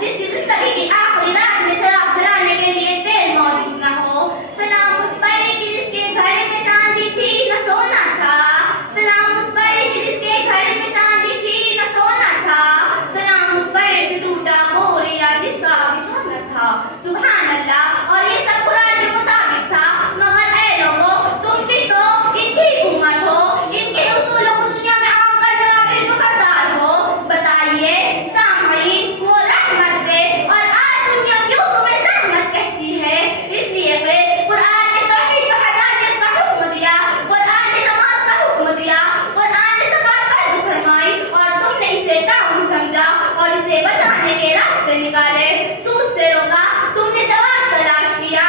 جس کی زندگی کی آخری رات میں چراغ جلانے کے لیے تیل موجود نہ ہو. سلام اس پری کی جس کے گھر میں چاندی تھی نہ سونا تھا. سلام اس پری کی جس کے گھر میں چاندی تھی نہ سونا تھا. سلام اس پری کی ٹوٹا بوریا جس کا بچھونا تھا. سبحان اللہ. اور یہ سب قرآن کے مطابق تھا. مگر اے لوگوں, تم بھی تو ان کی امت ہو, ان کے اصولوں کو دنیا میں عام کرنے والے خبردار ہو. بتائیے سامعین, وہ رحمت دے اور آج دنیا کیوں تمہیں زحمت کہتی ہے؟ اس لیے کہ قرآن نے توحید و حدانیت کا حکم دیا, قرآن نے نماز کا حکم دیا, قرآن نے زکات فرض فرمائی اور تم نے اسے تعاون سمجھا اور اسے بچانے کے راستے نکالے. سود سے روکا, تم نے جواز تلاش کیا.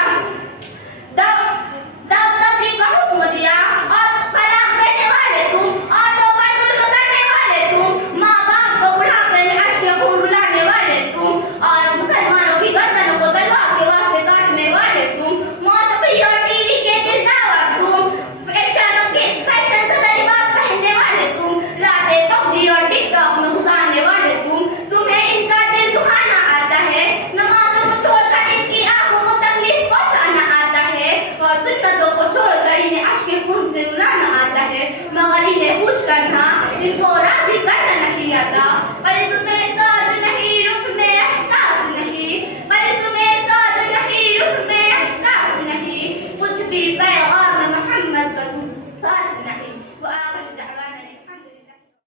تبلیغ کا حکم دیا اور طلاق دینے والے تم, عورتوں پر ظلم کرنے والے تم, ماں باپ کو بڑھاپے میں اشک خون رلانے والے تم, اور مسلمانوں کی گردنوں کو تلوار کے واسطے کاٹنے والے تم, موسیقی اور ٹی وی کے دلدار تم, فیشن زدہ لباس پہننے والے تم, راتیں پبجی اور ٹک ٹاک میں گزارنے والے تم. تمہیں ان کا دل دکھانا آتا ہے, نمازوں کو چھوڑ کر ان کی آنکھوں کو تکلیف پہنچانا آتا ہے, اور سنتوں کو چھوڑ کر انہیں اشک خون سے رلانا آتا ہے, مگر انہیں خوش کرنا, ان کو راضی کرنا نہیں آتا. قلب میں